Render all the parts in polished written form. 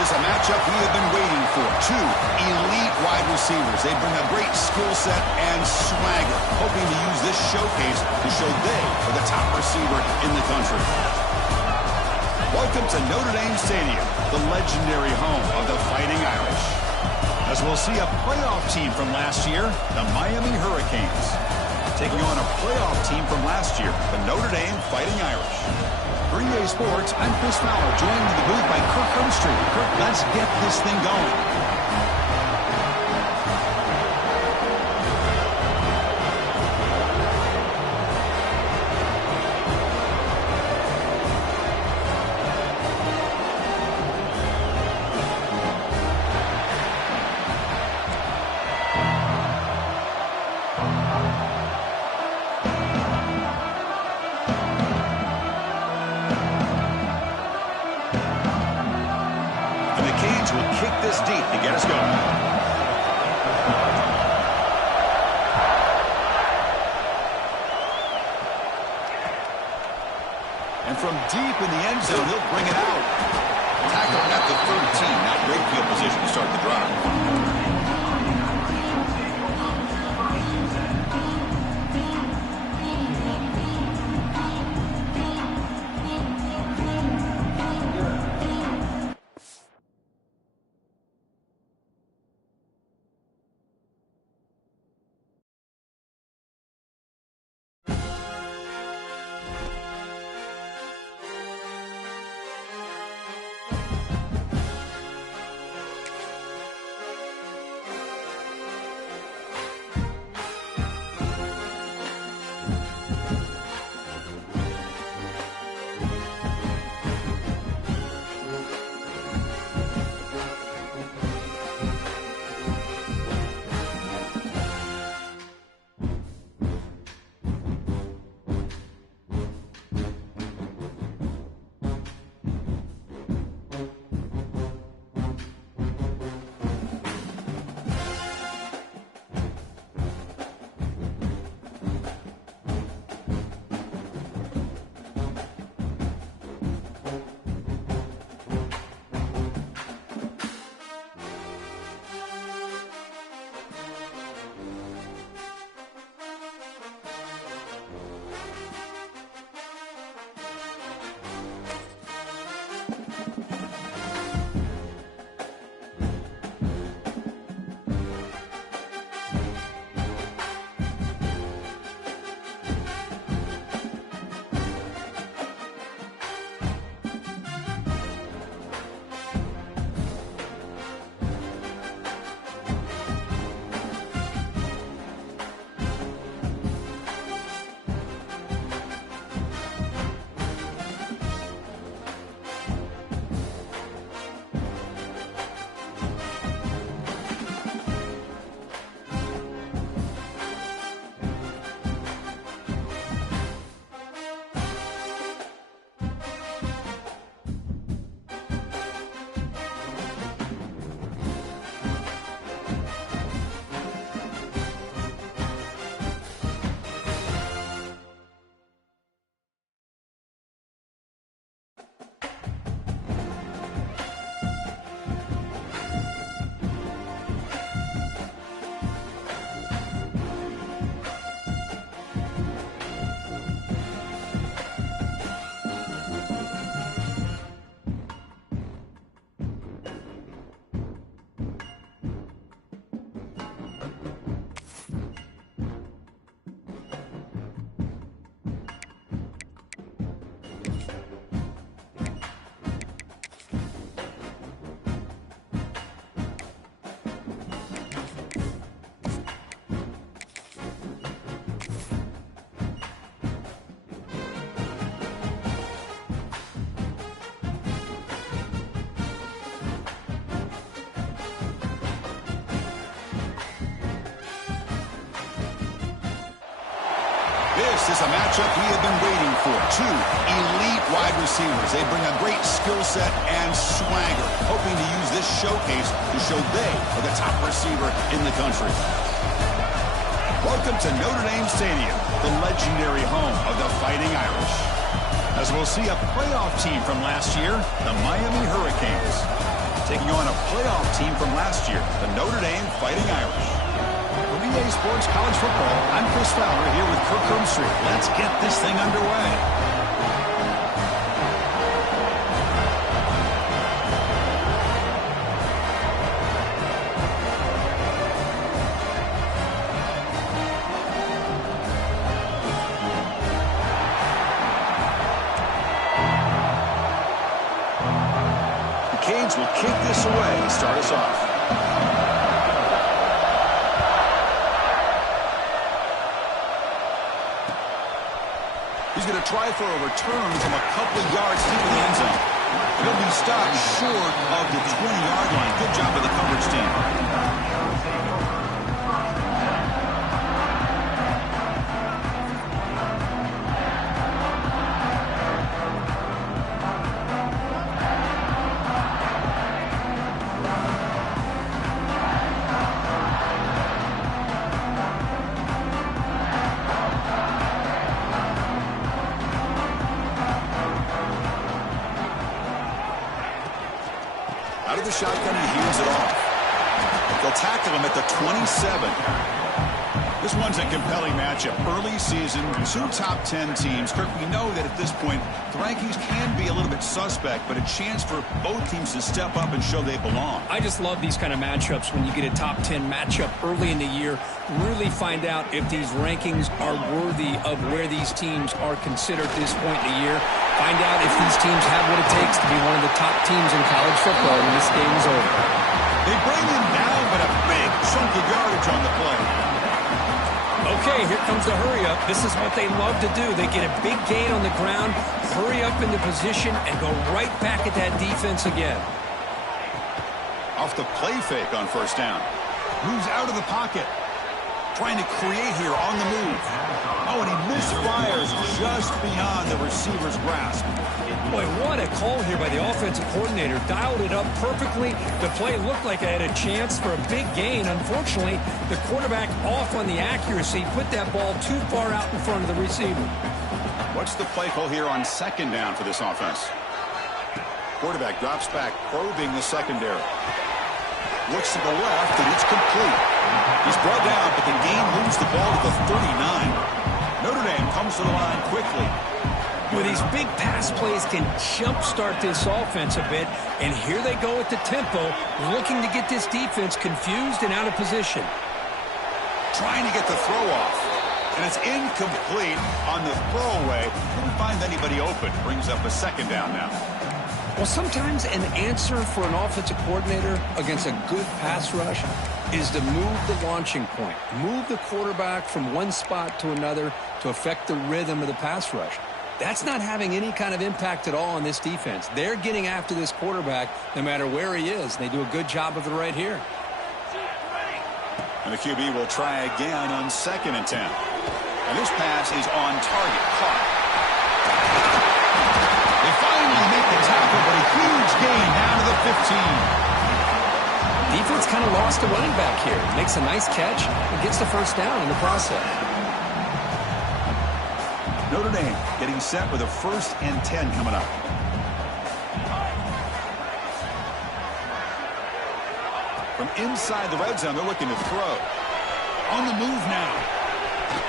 This is a matchup we have been waiting for. Two elite wide receivers. They bring a great skill set and swagger, hoping to use this showcase to show they are the top receiver in the country. Welcome to Notre Dame Stadium, the legendary home of the Fighting Irish. As we'll see a playoff team from last year, the Miami Hurricanes, taking on a playoff team from last year, the Notre Dame Fighting Irish. For EA Sports, I'm Chris Fowler, joined in the booth by Kirk Herbstreit. Kirk, let's get this thing going. Will kick this deep to get us going. And from deep in the end zone, he'll bring it out. Tackle at the 13. Not great field position to start the drive. This is a matchup we have been waiting for. Two elite wide receivers. They bring a great skill set and swagger, hoping to use this showcase to show they are the top receiver in the country. Welcome to Notre Dame Stadium, the legendary home of the Fighting Irish. As we'll see a playoff team from last year, the Miami Hurricanes, taking on a playoff team from last year, the Notre Dame Fighting Irish. For BA Sports College Football, I'm Chris Fowler here with Kirk Herbstreit. Let's get this thing underway. Canes will kick this away to start us off. He's going to try for a return from a couple of yards deep in the end zone. He'll be stopped short of the 20-yard line. Good job by the coverage team. Out of the shotgun, he heaves it off. They'll tackle him at the 27. This one's a compelling matchup. Early season, two top 10 teams. Kirk, we know that at this point, the rankings can be a little bit suspect, but a chance for both teams to step up and show they belong. I just love these kind of matchups when you get a top 10 matchup early in the year. Really find out if these rankings are worthy of where these teams are considered at this point in the year. Find out if these teams have what it takes to be one of the top teams in college football when this game is over. They bring him down, but a big chunk of yardage on the play. Okay, here comes the hurry up. This is what they love to do. They get a big gain on the ground, hurry up into position, and go right back at that defense again. Off the play fake on first down. Moves out of the pocket. Trying to create here on the move. Oh, and he misfires just beyond the receiver's grasp. Boy, what a call here by the offensive coordinator. Dialed it up perfectly. The play looked like it had a chance for a big gain. Unfortunately, the quarterback off on the accuracy, put that ball too far out in front of the receiver. What's the play call here on second down for this offense? Quarterback drops back, probing the secondary. Looks to the left, and it's complete. He's brought down, but the game moves the ball to the 39. Notre Dame comes to the line quickly. Well, these big pass plays can jumpstart this offense a bit, and here they go at the tempo, looking to get this defense confused and out of position. Trying to get the throw off, and it's incomplete on the throwaway. Couldn't find anybody open. Brings up a second down now. Well, sometimes an answer for an offensive coordinator against a good pass rush is to move the launching point, move the quarterback from one spot to another to affect the rhythm of the pass rush. That's not having any kind of impact at all on this defense. They're getting after this quarterback no matter where he is. They do a good job of it right here. And the QB will try again on 2nd and 10. And this pass is on target. Caught. They finally make the tackle, but a huge gain down to the 15. Defense kind of lost a running back here. Makes a nice catch and gets the first down in the process. Notre Dame getting set with a 1st and 10 coming up. From inside the red zone, they're looking to throw. On the move now.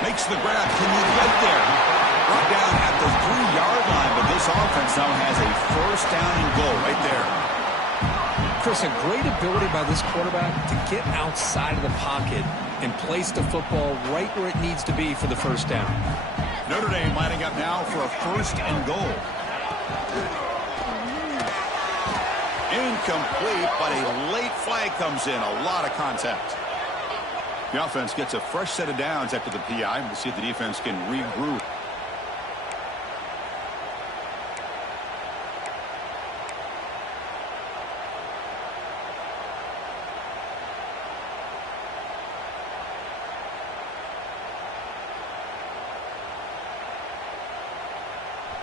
Makes the grab. Can you get there? Brought down at the 3-yard line, but this offense now has a 1st down and goal right there. Chris, a great ability by this quarterback to get outside of the pocket and place the football right where it needs to be for the 1st down. Notre Dame lining up now for a 1st and goal. Incomplete, but a late flag comes in. A lot of contact. The offense gets a fresh set of downs after the PI. We'll see if the defense can regroup.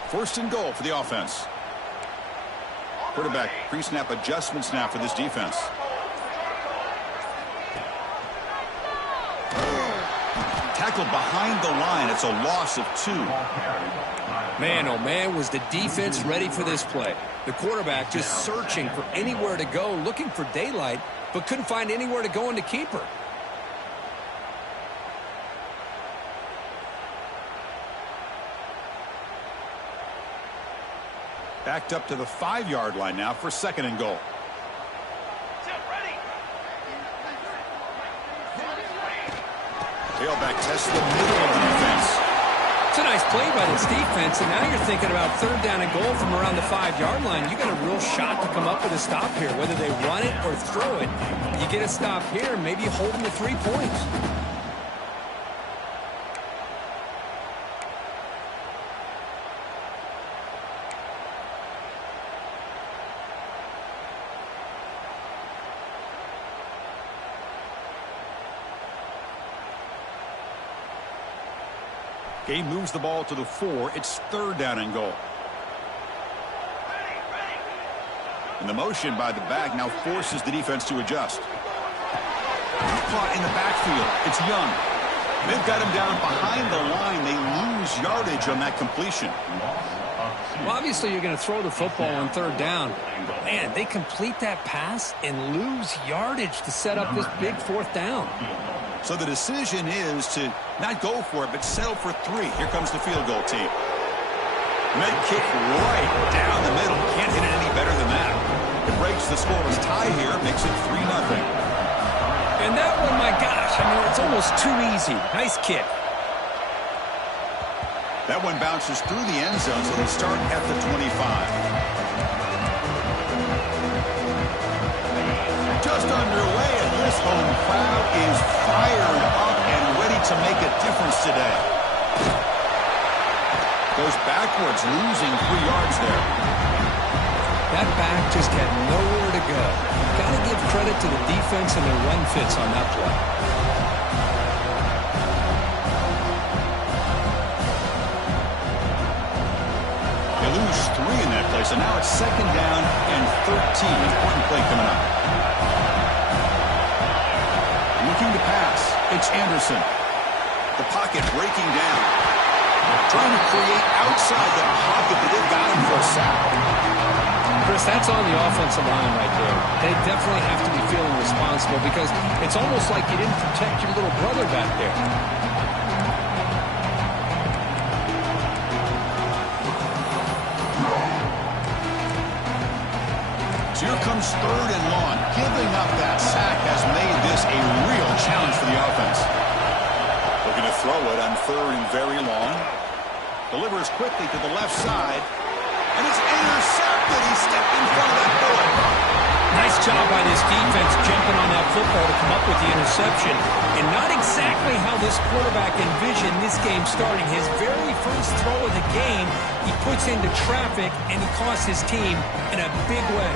First and goal for the offense. Quarterback pre-snap adjustments now for this defense. tackled behind the line. It's a loss of 2. Man, oh man, was the defense ready for this play. The quarterback just searching for anywhere to go, looking for daylight, but couldn't find anywhere to go in the keeper. Backed up to the 5-yard line now for 2nd and goal. Tailback tests the middle of the defense. It's a nice play by this defense, and now you're thinking about 3rd down and goal from around the 5-yard line. You got a real shot to come up with a stop here, whether they run it or throw it. You get a stop here, maybe you hold them to 3 points. Game moves the ball to the 4. It's 3rd down and goal. And the motion by the back now forces the defense to adjust. Caught in the backfield. It's Young. They've got him down behind the line. They lose yardage on that completion. Well, obviously you're going to throw the football on 3rd down. Man, they complete that pass and lose yardage to set up this big 4th down. So the decision is to not go for it, but settle for 3. Here comes the field goal team. Med kick right down the middle. Can't hit it any better than that. It breaks the scoreless tie here, makes it 3-0. And that one, my gosh, I mean, it's almost too easy. Nice kick. That one bounces through the end zone, so they start at the 25. Just underway, and this home crowd is fired up and ready to make a difference today. Goes backwards, losing 3 yards there. That back just had nowhere to go. Got to give credit to the defense and their run fits on that play. They lose 3 in that play, so now it's 2nd down and 13. Important play coming up. Looking to pass. It's Anderson. The pocket breaking down. Trying to create outside the pocket, but they've got him for a sack. Chris, that's on the offensive line right there. They definitely have to be feeling responsible because it's almost like you didn't protect your little brother back there. So here comes 3rd and long. Giving up that sack has made this a real challenge for the offense. Looking to throw it on 3rd and very long. Delivers quickly to the left side. And it's intercepted. He stepped in front of that bullet. Nice job by this defense jumping on that football to come up with the interception. And not exactly how this quarterback envisioned this game starting. His very first throw of the game, he puts into traffic, and he costs his team in a big way.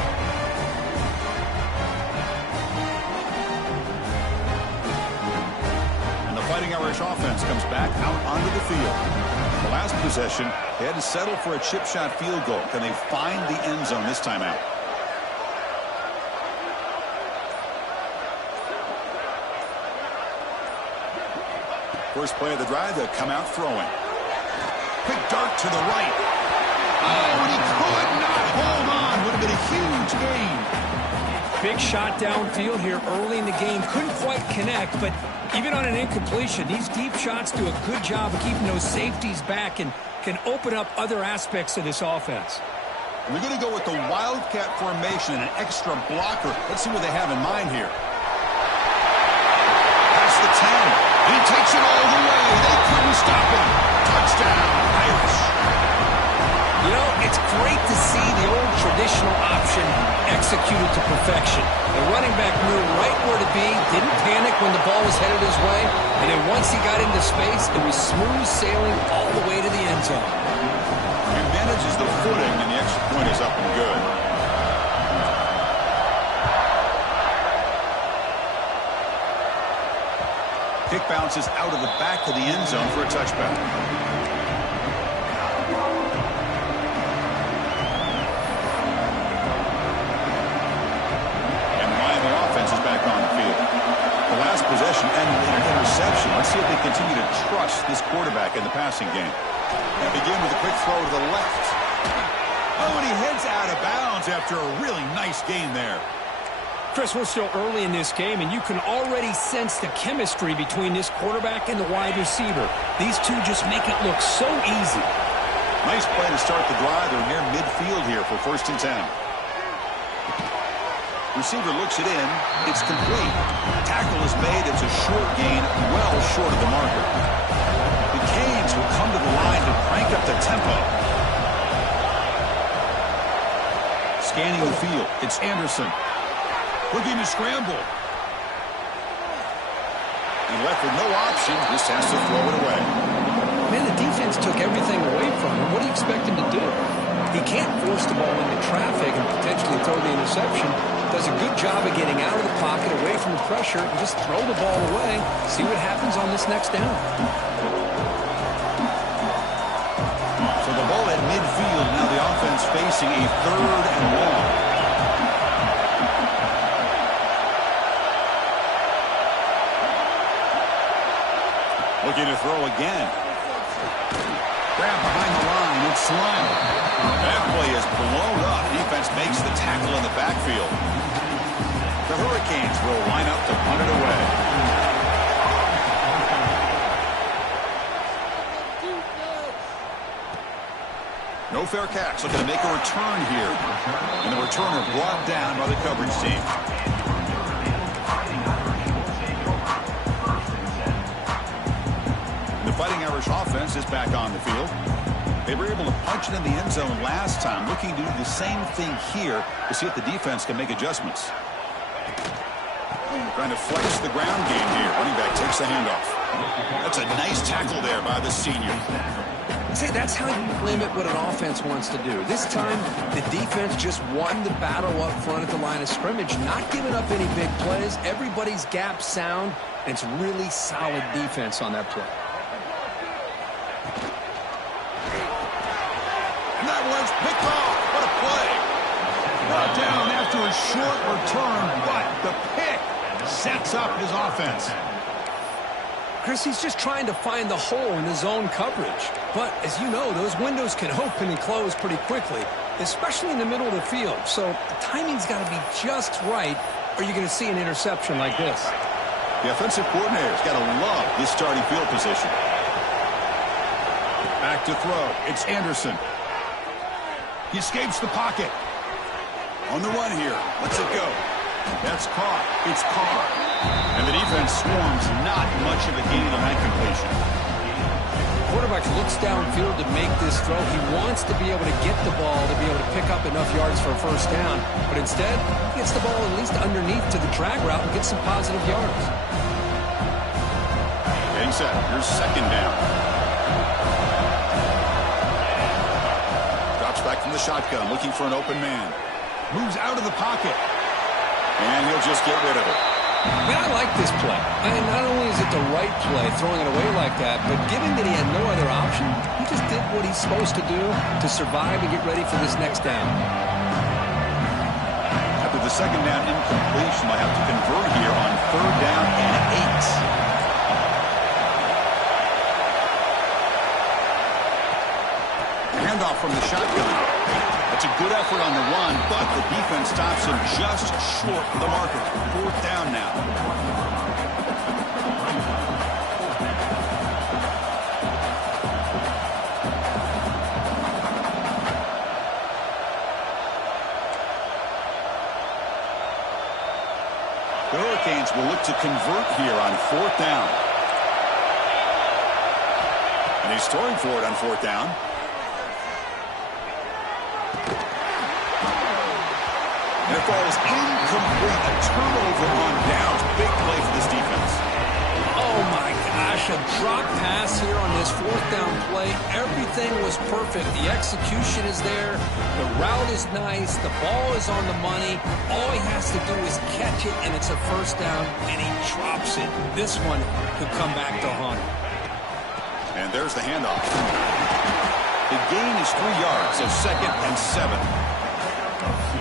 And the Fighting Irish offense comes back out onto the field. The last possession, they had to settle for a chip shot field goal. Can they find the end zone this time out? First play of the drive, they'll come out throwing. Quick dart to the right. Oh, and he could not hold on. Would have been a huge gain. Big shot downfield here early in the game. Couldn't quite connect, but even on an incompletion, these deep shots do a good job of keeping those safeties back and can open up other aspects of this offense. And they're going to go with the Wildcat formation and an extra blocker. Let's see what they have in mind here. Past the 10. He takes it all the way. They couldn't stop him. Touchdown, Irish. You know, it's great to see the old traditional option executed to perfection. The running back knew right where to be, didn't panic when the ball was headed his way, and then once he got into space, it was smooth sailing all the way to the end zone. He manages the footing, and the extra point is up and good. Kick bounces out of the back of the end zone for a touchback. And the Miami offense is back on the field. The last possession ended in an interception. Let's see if they continue to trust this quarterback in the passing game. And begin with a quick throw to the left. Oh, and he heads out of bounds after a really nice gain there. Chris, we're still early in this game, and you can already sense the chemistry between this quarterback and the wide receiver. These two just make it look so easy. Nice play to start the drive. They're near midfield here for 1st and 10. Receiver looks it in. It's complete. Tackle is made. It's a short gain, well short of the marker. The Canes will come to the line to crank up the tempo. Scanning the field. It's Anderson. Looking to scramble. And left with no option. Just has to throw it away. Man, the defense took everything away from him. What do you expect him to do? He can't force the ball into traffic and potentially throw the interception. Does a good job of getting out of the pocket, away from the pressure, and just throw the ball away. See what happens on this next down. So the ball at midfield. Now the offense facing a 3rd and long. Looking to throw again. Grab behind the line. It's Slime. That play is blown up. Defense makes the tackle in the backfield. The Hurricanes will line up to punt it away. No fair catch. Looking to make a return here. And the returner brought down by the coverage team. The Fighting Irish offense is back on the field. They were able to punch it in the end zone last time, looking to do the same thing here to see if the defense can make adjustments. Trying to flex the ground game here. Running back takes the handoff. That's a nice tackle there by the senior. See, that's how you limit what an offense wants to do. This time, the defense just won the battle up front at the line of scrimmage, not giving up any big plays. Everybody's gap sound, and it's really solid defense on that play. And that one's picked off. What a play. Brought down after a short return, but the pick sets up his offense. Chris, he's just trying to find the hole in the zone coverage. But, as you know, those windows can open and close pretty quickly, especially in the middle of the field. So the timing's got to be just right, or you're going to see an interception like this. The offensive coordinator's got to love this starting field position. Back to throw. It's Anderson. He escapes the pocket. On the run here. Let's it go. That's caught. It's Carr. And the defense swarms. Not much of a gain on that completion. Quarterback looks downfield to make this throw. He wants to be able to get the ball to be able to pick up enough yards for a 1st down. But instead, he gets the ball at least underneath to the drag route and gets some positive yards. Getting set. Here's 2nd down. Drops back from the shotgun, looking for an open man. Moves out of the pocket. And he'll just get rid of it. Man, I like this play. And not only is it the right play, throwing it away like that, but given that he had no other option, he just did what he's supposed to do to survive and get ready for this next down. After the 2nd down incompletion, they'll have to convert here on 3rd down and 8. Handoff from the shotgun. That's a good effort on the run, but the defense stops him just short of the marker. 4th down now. The Hurricanes will look to convert here on 4th down. And he's throwing for it on 4th down. And it falls incomplete. A turnover on downs. Big play for this defense. Oh, my gosh. A drop pass here on this 4th down play. Everything was perfect. The execution is there. The route is nice. The ball is on the money. All he has to do is catch it, and it's a 1st down, and he drops it. This one could come back to haunt him. And there's the handoff. The gain is 3 yards, so 2nd and 7.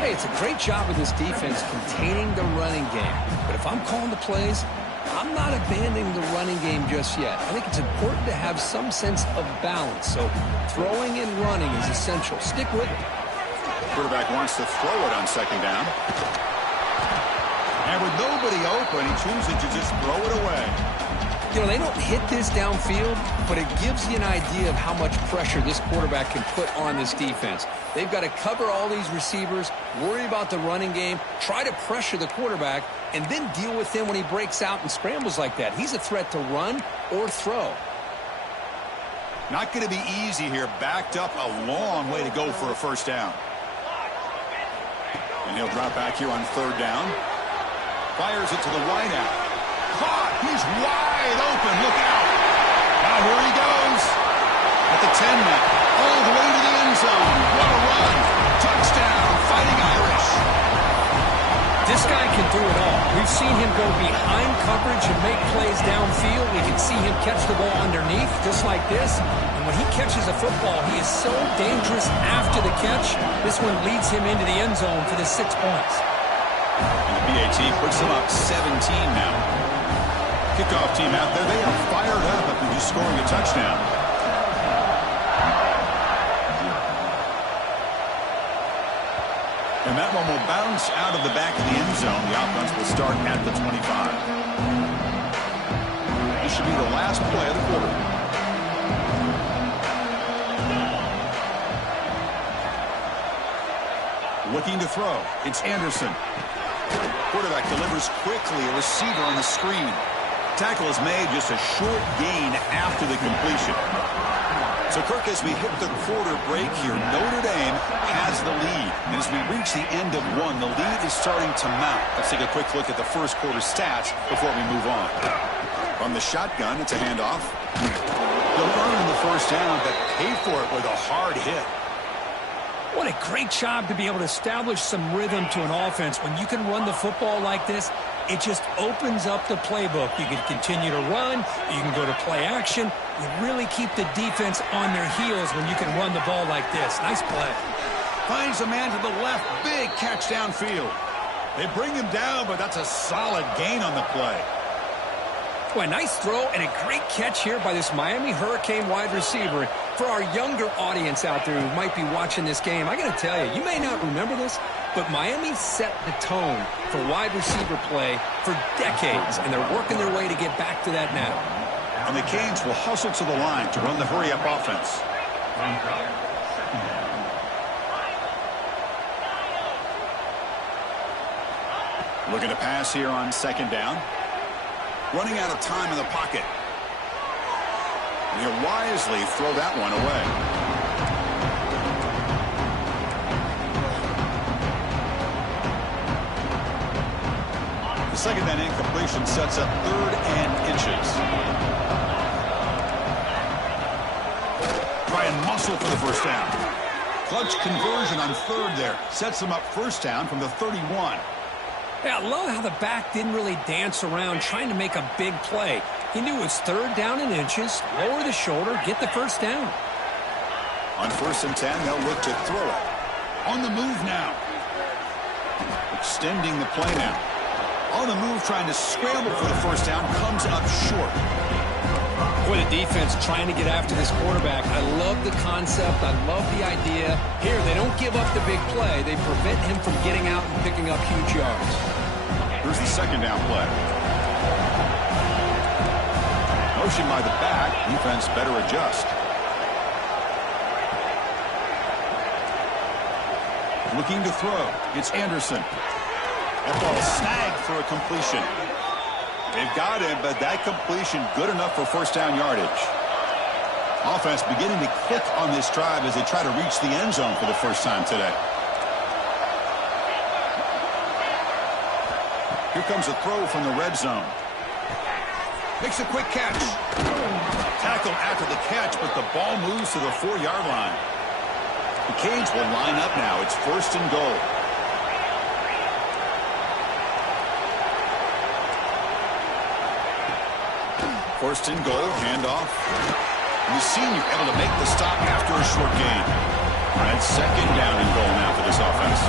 Hey, it's a great job of this defense containing the running game. But if I'm calling the plays, I'm not abandoning the running game just yet. I think it's important to have some sense of balance. So throwing and running is essential. Stick with it. Quarterback wants to throw it on second down. And with nobody open, he chooses to just throw it away. You know, they don't hit this downfield, but it gives you an idea of how much pressure this quarterback can put on this defense. They've got to cover all these receivers, worry about the running game, try to pressure the quarterback, and then deal with him when he breaks out and scrambles like that. He's a threat to run or throw. Not going to be easy here. Backed up a long way to go for a first down. And he'll drop back here on third down. Fires it to the wideout. Caught. He's wide open. Look out. Now here he goes. At the 10 now. All the way to the end zone. What a run. Touchdown. Fighting Irish. This guy can do it all. We've seen him go behind coverage and make plays downfield. We can see him catch the ball underneath, just like this. And when he catches a football, he is so dangerous after the catch. This one leads him into the end zone for the 6 points. And the BAT puts them up 17 now. Kickoff team out there. They are fired up after just scoring a touchdown. And that one will bounce out of the back of the end zone. The offense will start at the 25. This should be the last play of the quarter. Looking to throw. It's Anderson. Quarterback delivers quickly. A receiver on the screen. Tackle is made, just a short gain after the completion. So, Kirk, as we hit the quarter break here, Notre Dame has the lead. And as we reach the end of one, the lead is starting to mount. Let's take a quick look at the first quarter stats before we move on. From the shotgun, it's a handoff. They'll earn the first down, but pay for it with a hard hit. What a great job to be able to establish some rhythm to an offense. When you can run the football like this, it just opens up the playbook. You can continue to run. You can go to play action. You really keep the defense on their heels when you can run the ball like this. Nice play. Finds a man to the left. Big catch downfield. They bring him down, but that's a solid gain on the play. Boy, nice throw and a great catch here by this Miami Hurricane wide receiver. For our younger audience out there who might be watching this game, I got to tell you, you may not remember this, but Miami set the tone for wide receiver play for decades, and they're working their way to get back to that now. And the Canes will hustle to the line to run the hurry-up offense. Looking to pass here on second down. Running out of time in the pocket. And he'll wisely throw that one away. The second down incompletion sets up 3rd and inches. Try and muscle for the first down. Clutch conversion on 3rd there. Sets them up first down from the 31. Yeah, I love how the back didn't really dance around trying to make a big play. He knew it was 3rd down and inches, lower the shoulder, get the first down. On 1st and 10, they'll look to throw it. On the move now. Extending the play now. On the move, trying to scramble for the first down, comes up short. Boy, the defense trying to get after this quarterback. I love the concept. I love the idea. Here, they don't give up the big play. They prevent him from getting out and picking up huge yards. Here's the second down play. Motion by the back. Defense better adjust. Looking to throw. It's Anderson. That ball snagged for a completion. They've got him, but that completion good enough for first down yardage. Offense beginning to click on this drive as they try to reach the end zone for the first time today. Here comes a throw from the red zone. Makes a quick catch. Tackled after the catch, but the ball moves to the 4-yard line. The Canes will line up now. It's 1st and goal. First and goal, handoff. And the senior able to make the stop after a short gain. And 2nd down and goal now for this offense.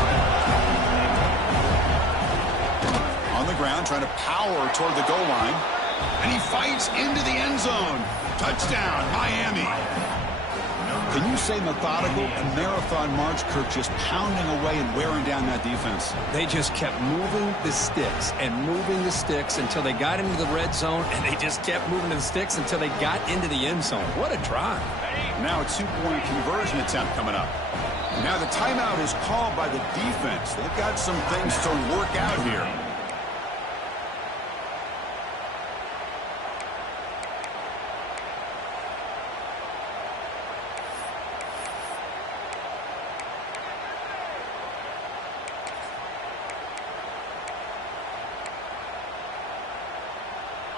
On the ground, trying to power toward the goal line. And he fights into the end zone. Touchdown, Miami. Can you say methodical? A marathon march, Kirk, just pounding away and wearing down that defense. They just kept moving the sticks and moving the sticks until they got into the red zone, and they just kept moving the sticks until they got into the end zone. What a drive. Now a two-point conversion attempt coming up. Now the timeout is called by the defense. They've got some things to work out here.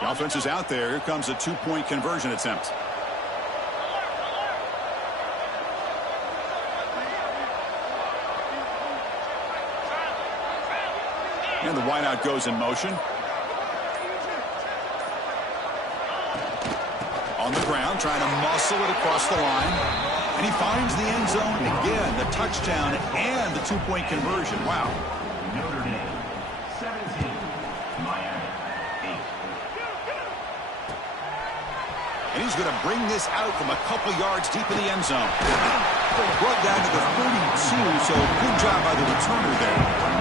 The offense is out there. Here comes a two-point conversion attempt. And the wideout goes in motion. On the ground, trying to muscle it across the line. And he finds the end zone again. The touchdown and the two-point conversion. Wow. Notre Dame, 17, Miami, 8. And he's going to bring this out from a couple yards deep in the end zone. Brought down to the 32, so good job by the returner there.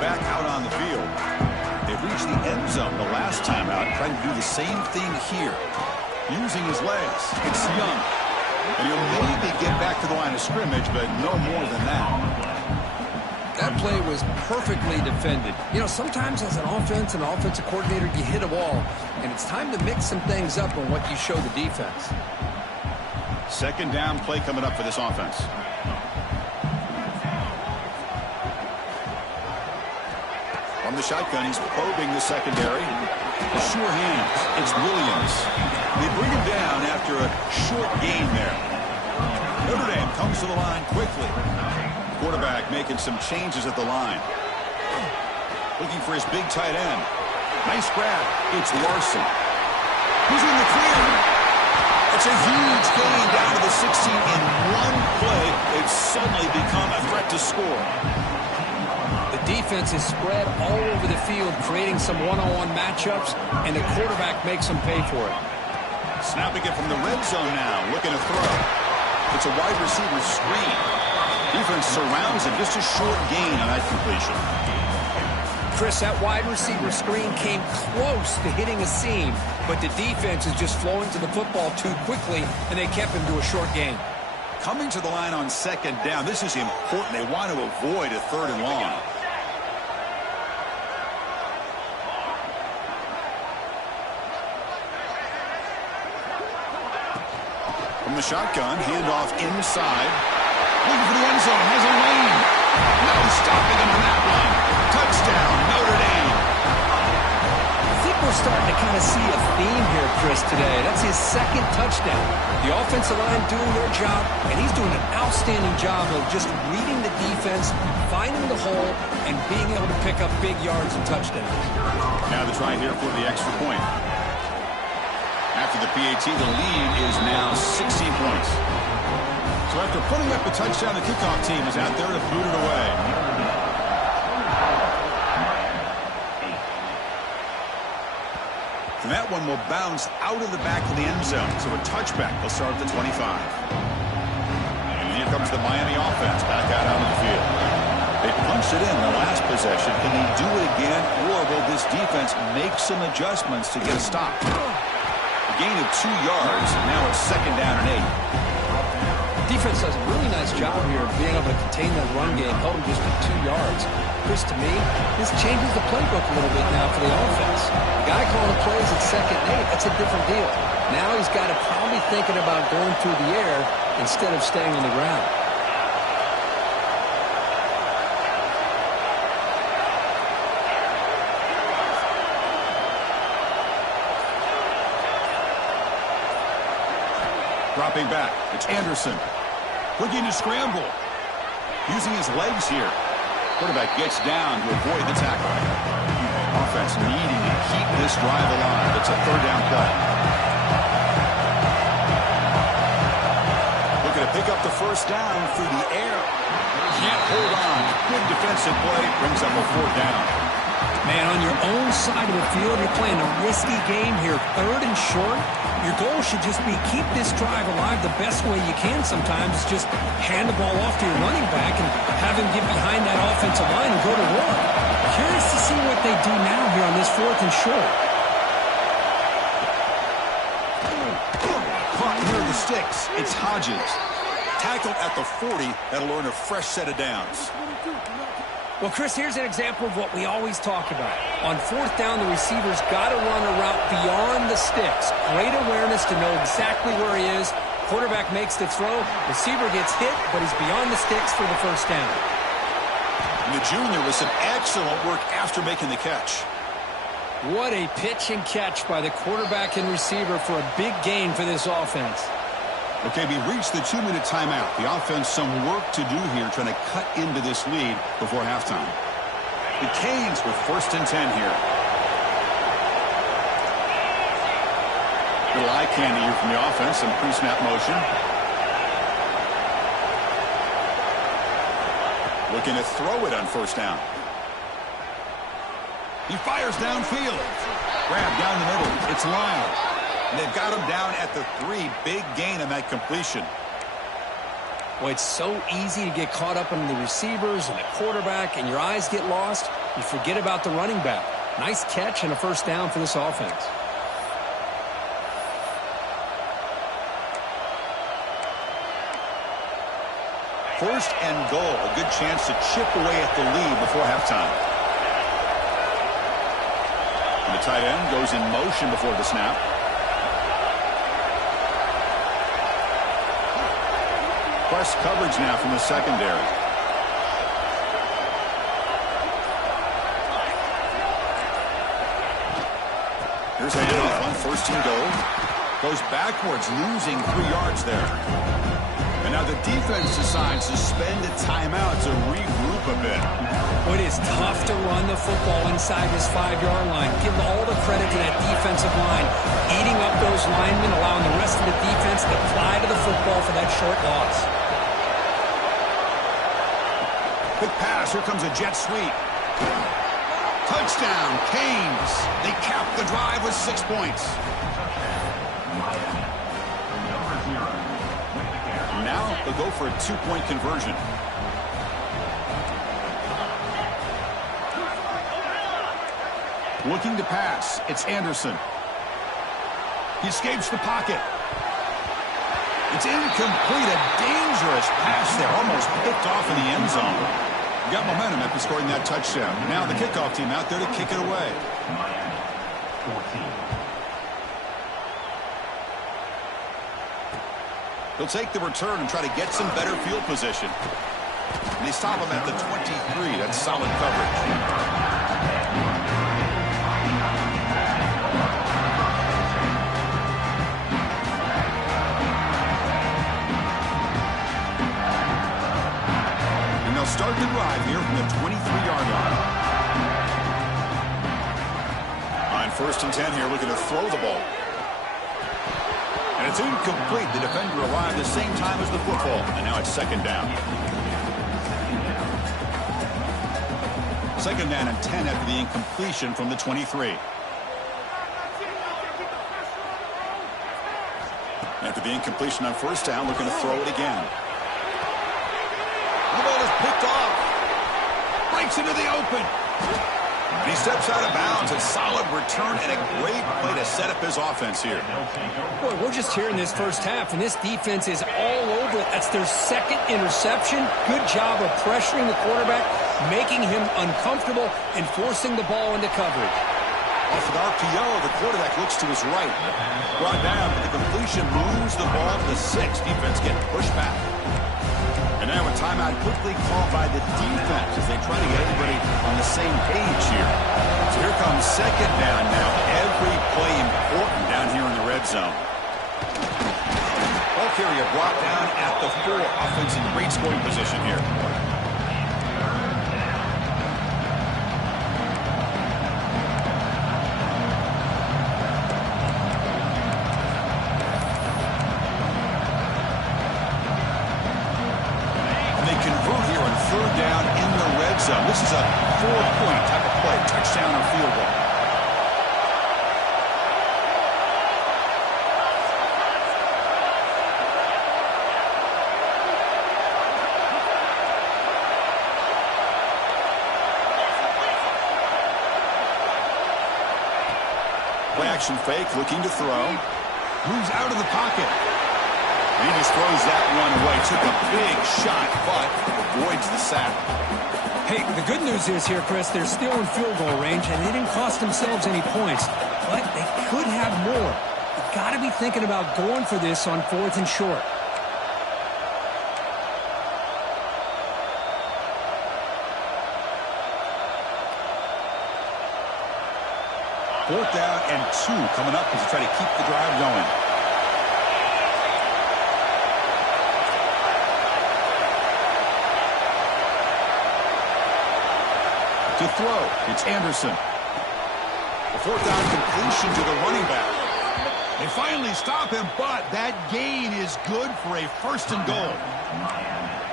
Back out on the field. They've reached the end zone the last time out, trying to do the same thing here. Using his legs. It's Young. And he'll maybe get back to the line of scrimmage, but no more than that. That play was perfectly defended. You know, sometimes as an offensive coordinator, you hit a wall, and it's time to mix some things up on what you show the defense. Second down play coming up for this offense. From the shotgun, he's probing the secondary. The sure hands. It's Williams. They bring him down after a short gain there. Notre Dame comes to the line quickly. Quarterback making some changes at the line. Looking for his big tight end. Nice grab. It's Larson. Who's in the clear? It's a huge gain down to the 16 in one play. They've suddenly become a threat to score. The defense is spread all over the field, creating some one-on-one matchups, and the quarterback makes them pay for it. Snapping it from the red zone now, looking to throw. It's a wide receiver screen. Defense surrounds him, just a short gain on that completion. Chris, that wide receiver screen came close to hitting a seam, but the defense is just flowing to the football too quickly, and they kept him to a short gain. Coming to the line on second down, this is important. They want to avoid a third and long. From the shotgun, handoff inside. Looking for the end zone, has a lane. No stopping him on that one. Touchdown, Notre Dame. I think we're starting to kind of see a theme here, Chris, today. That's his second touchdown. The offensive line doing their job, and he's doing an outstanding job of just reading the defense, finding the hole, and being able to pick up big yards and touchdowns. Now the try here for the extra point. After the PAT, the lead is now 16 points. So after putting up a touchdown, the kickoff team is out there to boot it away. And that one will bounce out of the back of the end zone. So a touchback will start at the 25. And here comes the Miami offense back out on the field. They punched it in the last possession. Can they do it again, or will this defense make some adjustments to get a stop? Gain of 2 yards. Now it's second down and 8. Defense does a really nice job here of being able to contain that run game, held him just to 2 yards. Chris, to me, this changes the playbook a little bit now for the offense. The guy calling the plays at second and 8, that's a different deal. Now he's got to probably thinking about going through the air instead of staying on the ground. Dropping back, it's Anderson. Looking to scramble. Using his legs here. Quarterback gets down to avoid the tackle. Offense needing to keep this drive alive. It's a third down play. first down through the air. Can't hold on. Good defensive play. Brings up a 4th down. Man, on your own side of the field, you're playing a risky game here. 3rd and short. Your goal should just be keep this drive alive the best way you can sometimes. Just hand the ball off to your running back and have him get behind that offensive line and go to work. Curious to see what they do now here on this 4th and short. Caught near the sticks. It's Hodges. Tackled at the 40. That'll earn a fresh set of downs. Well, Chris, here's an example of what we always talk about. On 4th down, the receiver's got to run a route beyond the sticks. Great awareness to know exactly where he is. Quarterback makes the throw. Receiver gets hit, but he's beyond the sticks for the first down. And the junior with some excellent work after making the catch. What a pitch and catch by the quarterback and receiver for a big gain for this offense. Okay, we reached the 2-minute timeout. The offense some work to do here, trying to cut into this lead before halftime. The Canes with 1st and 10 here. Little eye candy here from the offense, some pre-snap motion. Looking to throw it on 1st down. He fires downfield. Grab down the middle. It's Lyle. They've got him down at the 3. Big gain on that completion. Well, it's so easy to get caught up in the receivers and the quarterback, and your eyes get lost. You forget about the running back. Nice catch and a 1st down for this offense. First and goal. A good chance to chip away at the lead before halftime. And the tight end goes in motion before the snap. Press coverage now from the secondary. Here's a handoff on 1st and goal. Goes backwards, losing 3 yards there. And now the defense decides to spend a timeout to regroup a bit. Well, it is tough to run the football inside this 5-yard line. Give all the credit to that defensive line. Eating up those linemen, allowing the rest of the defense to fly to the football for that short loss. Quick pass. Here comes a jet sweep. Touchdown, Canes. They cap the drive with 6 points. Now they'll go for a 2-point conversion. Looking to pass. It's Anderson. He escapes the pocket. It's incomplete. A dangerous pass there. Almost picked off in the end zone. Got momentum after scoring that touchdown. Now the kickoff team out there to kick it away. They'll take the return and try to get some better field position. And they stop him at the 23. That's solid coverage. Start the drive here from the 23-yard line. On 1st and 10 here, looking to throw the ball. And it's incomplete. The defender arrived the same time as the football. And now it's 2nd down. 2nd down and 10 after the incompletion from the 23. After the incompletion on 1st down, looking to throw it again. The ball is picked off. Breaks into the open. And he steps out of bounds. A solid return and a great play to set up his offense here. Boy, we're just here in this first half, and this defense is all over it. That's their 2nd interception. Good job of pressuring the quarterback, making him uncomfortable, and forcing the ball into coverage. Off of the RPO, the quarterback looks to his right. Brought down, but the completion moves the ball to the 6. Defense getting pushed back. And now a timeout quickly called by the defense as they try to get everybody on the same page here. So here comes 2nd down now. Every play important down here in the red zone. Ball carrier brought down at the 4. Offense in great scoring position here. zone. This is a 4-point type of play, touchdown or field goal. Play action fake, looking to throw. Moves out of the pocket. And he just throws that one away. Took a big shot, but avoids the sack. Hey, the good news is here, Chris, they're still in field goal range, and they didn't cost themselves any points. But they could have more. You've got to be thinking about going for this on 4th and short. Fourth down and 2 coming up as they try to keep the drive going. To throw, it's Anderson. A 4th down completion to the running back. They finally stop him, but that gain is good for a 1st and goal.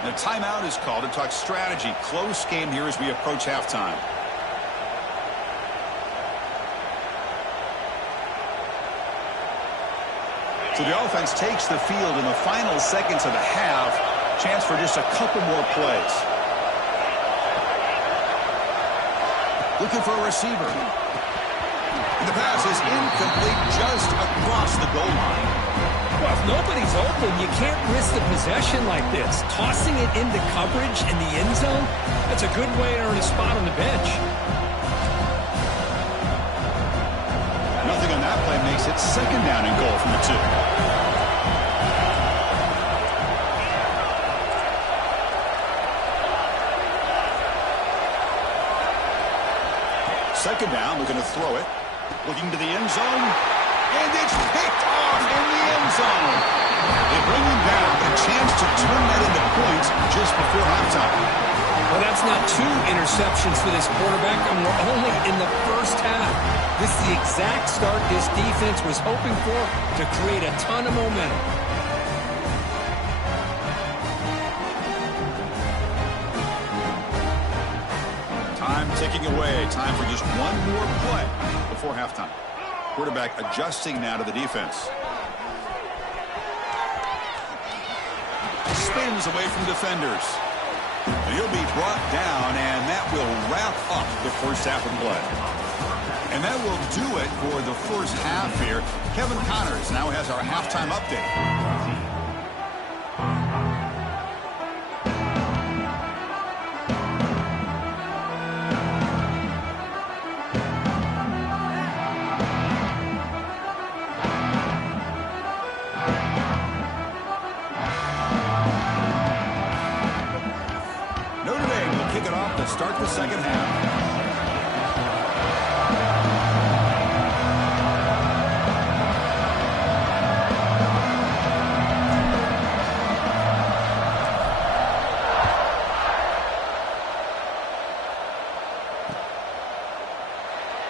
And a timeout is called to talk strategy. Close game here as we approach halftime. So the offense takes the field in the final seconds of the half. Chance for just a couple more plays. Looking for a receiver. And the pass is incomplete just across the goal line. Well, if nobody's open, you can't risk the possession like this. Tossing it into coverage in the end zone, that's a good way to earn a spot on the bench. Nothing on that play makes it 2nd down and goal from the 2. Second down, looking to throw it. Looking to the end zone. And it's picked off in the end zone. They bring him down, but a chance to turn that into points just before halftime. Well, that's not 2 interceptions for this quarterback, and we're only in the first half. This is the exact start this defense was hoping for to create a ton of momentum. Time ticking away. Time for just one more play before halftime. Quarterback adjusting now to the defense. Spins away from defenders. And he'll be brought down, and that will wrap up the first half of play. And that will do it for the first half here. Kevin Connors now has our halftime update. Start the second half.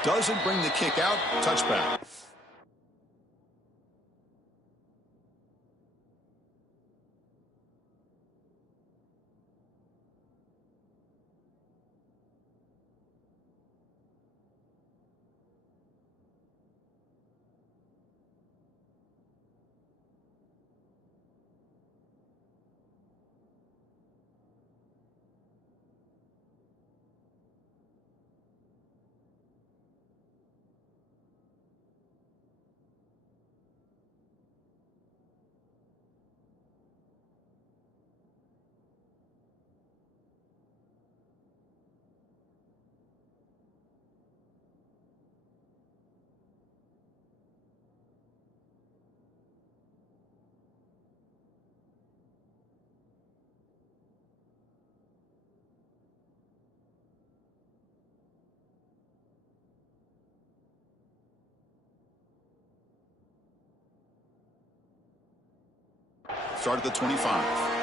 Doesn't bring the kick out. Touchback. Start at the 25.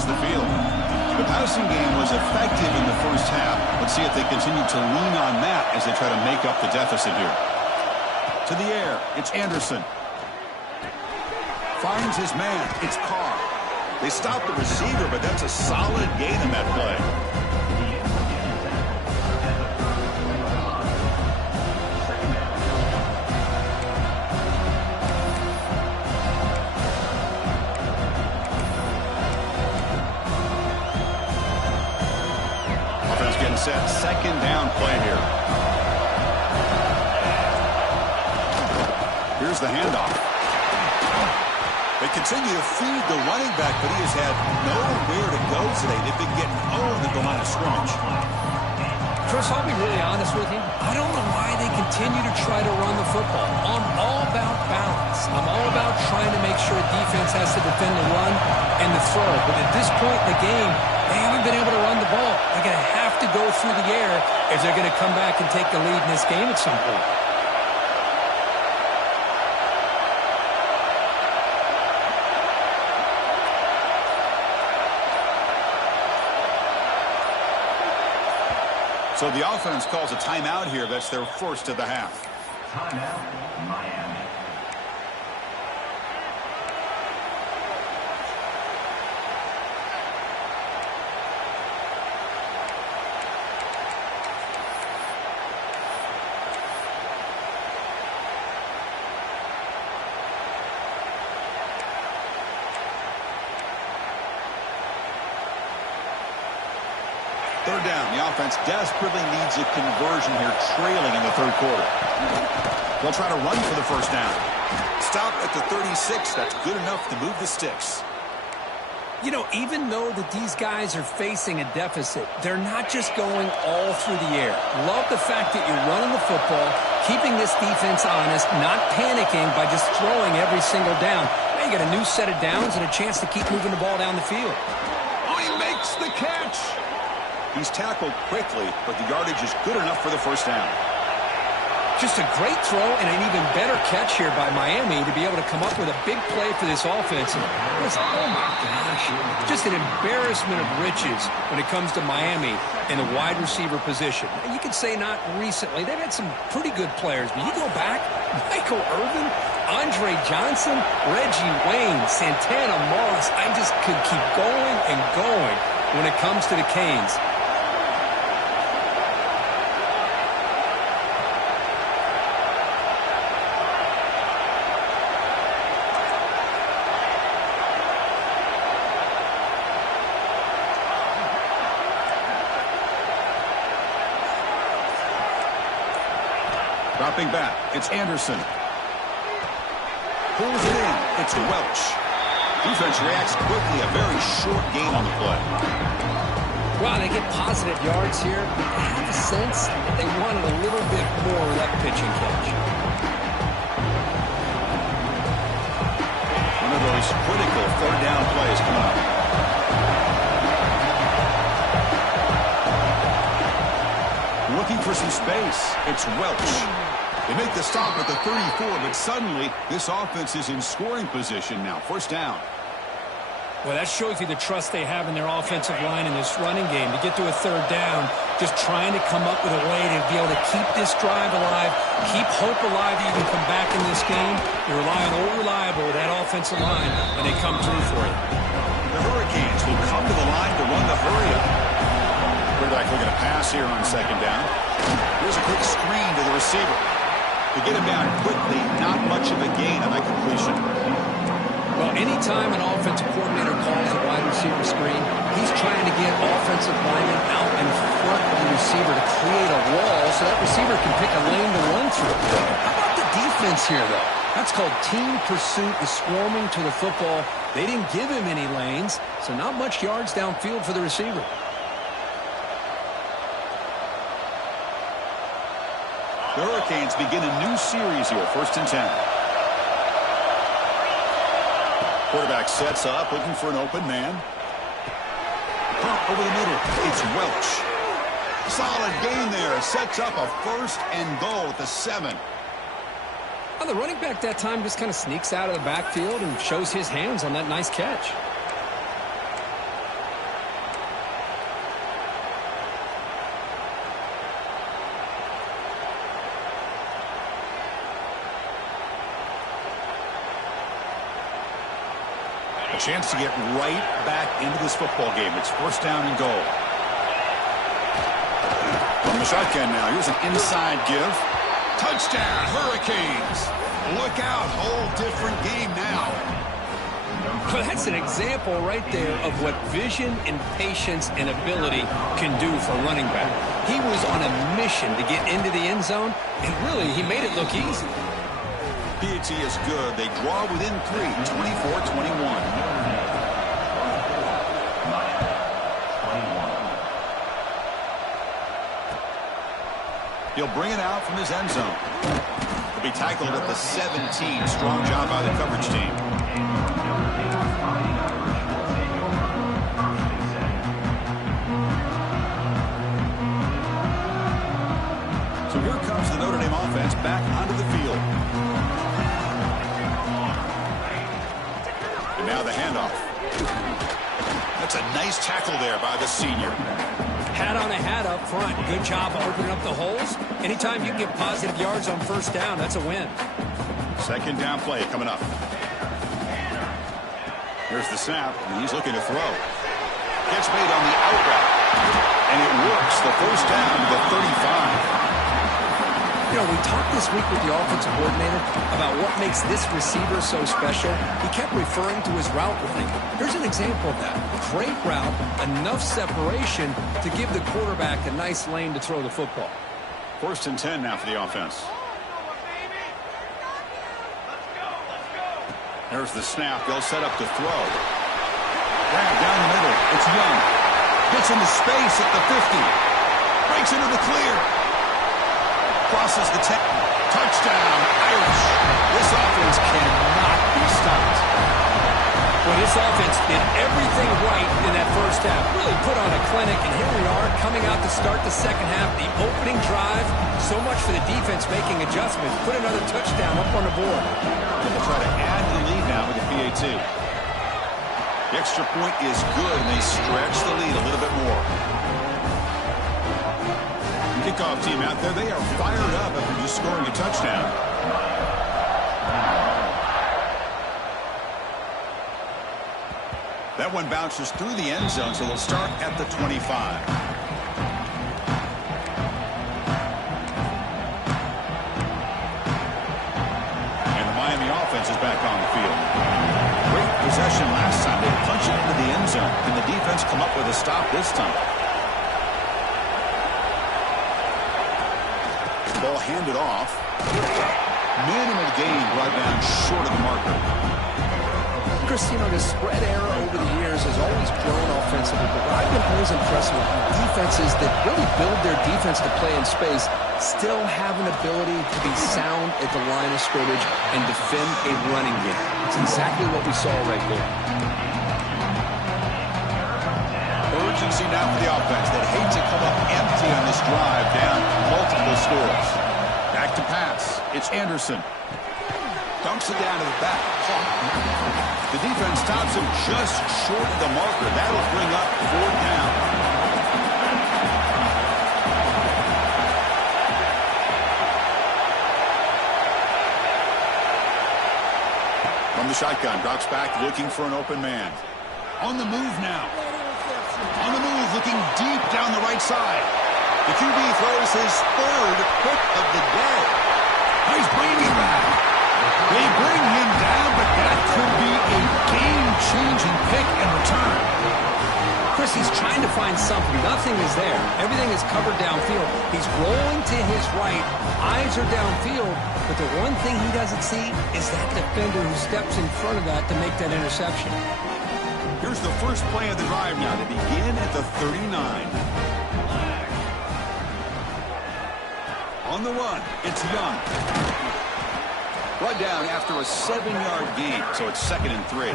across the field. The passing game was effective in the first half. Let's see if they continue to lean on that as they try to make up the deficit here. To the air, it's Anderson. Finds his man, it's Carr. They stopped the receiver, but that's a solid gain in that play. Offense getting set, second down play here. Here's the handoff. They continue to feed the running back, but he has had nowhere to go today. They've been getting owned at the line of scrimmage. Chris, I'll be really honest with you. I don't know why they continue to try to run the football. I'm all about balance. I'm all about trying to make sure a defense has to defend the run and the throw. But at this point in the game, they haven't been able to run the ball. They're going to have to go through the air if they're going to come back and take the lead in this game at some point. So the offense calls a timeout here. That's their first of the half. Timeout, Miami. Third down. The offense desperately needs a conversion here, trailing in the third quarter. They'll try to run for the first down. Stop at the 36. That's good enough to move the sticks. You know, even though that these guys are facing a deficit, they're not just going all through the air. Love the fact that you're running the football, keeping this defense honest, not panicking by just throwing every single down. Now you got a new set of downs and a chance to keep moving the ball down the field. Oh, he makes the catch. He's tackled quickly, but the yardage is good enough for the first down. Just a great throw and an even better catch here by Miami to be able to come up with a big play for this offense. And oh my gosh, just an embarrassment of riches when it comes to Miami in the wide receiver position. You could say not recently. They've had some pretty good players, but you go back, Michael Irvin, Andre Johnson, Reggie Wayne, Santana Moss. I just could keep going and going when it comes to the Canes. Dropping back, it's Anderson. Pulls it in, it's Welch. Defense reacts quickly, a very short gain on the play. Well, they get positive yards here. I have the sense that they wanted a little bit more of that pitching catch. One of those critical third down plays coming up. Looking for some space, it's Welch. They make the stop at the 34, but suddenly this offense is in scoring position now. First down. Well, that shows you the trust they have in their offensive line in this running game. To get to a third down, just trying to come up with a way to be able to keep this drive alive, keep hope alive that you can come back in this game. You rely on old reliable, that offensive line, and they come through for you. The Hurricanes will come to the line to run the hurry-up. Quarterback looking to pass here on second down. Here's a quick screen to the receiver. To get him down quickly, not much of a gain on that completion. Well, anytime an offensive coordinator calls a wide receiver screen, he's trying to get offensive linemen out in front of the receiver to create a wall so that receiver can pick a lane to run through. How about the defense here, though? That's called team pursuit and swarming to the football. They didn't give him any lanes, so not much yards downfield for the receiver. The Hurricanes begin a new series here, 1st and 10. Quarterback sets up, looking for an open man. Pump over the middle. It's Welch. Solid gain there. Sets up a 1st and goal at the 7. Well, the running back that time just kind of sneaks out of the backfield and shows his hands on that nice catch. Chance to get right back into this football game. It's first down and goal. From the shotgun now. Here's an inside give. Touchdown, Hurricanes. Look out, whole different game now. Well, that's an example right there of what vision and patience and ability can do for a running back. He was on a mission to get into the end zone, and really, he made it look easy. PAT is good. They draw within 3, 24-21. He'll bring it out from his end zone. He'll be tackled at the 17. Strong job by the coverage team. So here comes the Notre Dame offense back onto the field. And now the handoff. That's a nice tackle there by the senior. Hat on a hat up front. Good job opening up the holes. Anytime you can get positive yards on first down, that's a win. Second down play coming up. Here's the snap, and he's looking to throw. Gets made on the out route, and it works. The first down to the 35. You know, we talked this week with the offensive coordinator about what makes this receiver so special. He kept referring to his route running. Here's an example of that. Great route, enough separation to give the quarterback a nice lane to throw the football. First and 10 now for the offense. There's the snap. They'll set up to throw. Grab down the middle. It's Young. Gets into space at the 50. Breaks into the clear. Crosses the 10. Touchdown, Irish. This offense cannot be stopped. Well, this offense did everything right in that first half. Really put on a clinic, and here we are coming out to start the second half. The opening drive, so much for the defense making adjustments. Put another touchdown up on the board. And they'll try to add to the lead now with the PAT. The extra point is good, and they stretch the lead a little bit more. Kickoff team out there, they are fired up after just scoring a touchdown. That one bounces through the end zone, so they'll start at the 25. And the Miami offense is back on the field. Great possession last time. They punch it into the end zone. Can the defense come up with a stop this time? Ball handed off. Minimal gain brought down short of the marker. Chris, you know, the spread era over the years has always grown offensively, but what I've been always impressed with defenses that really build their defense to play in space still have an ability to be sound at the line of scrimmage and defend a running game. It's exactly what we saw right there. Urgency now for the offense. They'd hate to come up empty on this drive, down multiple scores. Back to pass. It's Anderson. Dumps it down to the back. The defense stops him just short of the marker. That'll bring up fourth down. From the shotgun, drops back looking for an open man. On the move now. On the move, looking deep down the right side. The QB throws his third pick of the day. He's bringing him back. They bring him down, but that could be a game-changing pick in return. Chris, he's trying to find something. Nothing is there. Everything is covered downfield. He's rolling to his right. Eyes are downfield. But the one thing he doesn't see is that defender who steps in front of that to make that interception. Here's the first play of the drive now. They begin at the 39. On the run, it's Young. Run down after a 7-yard gain, so it's 2nd and 3.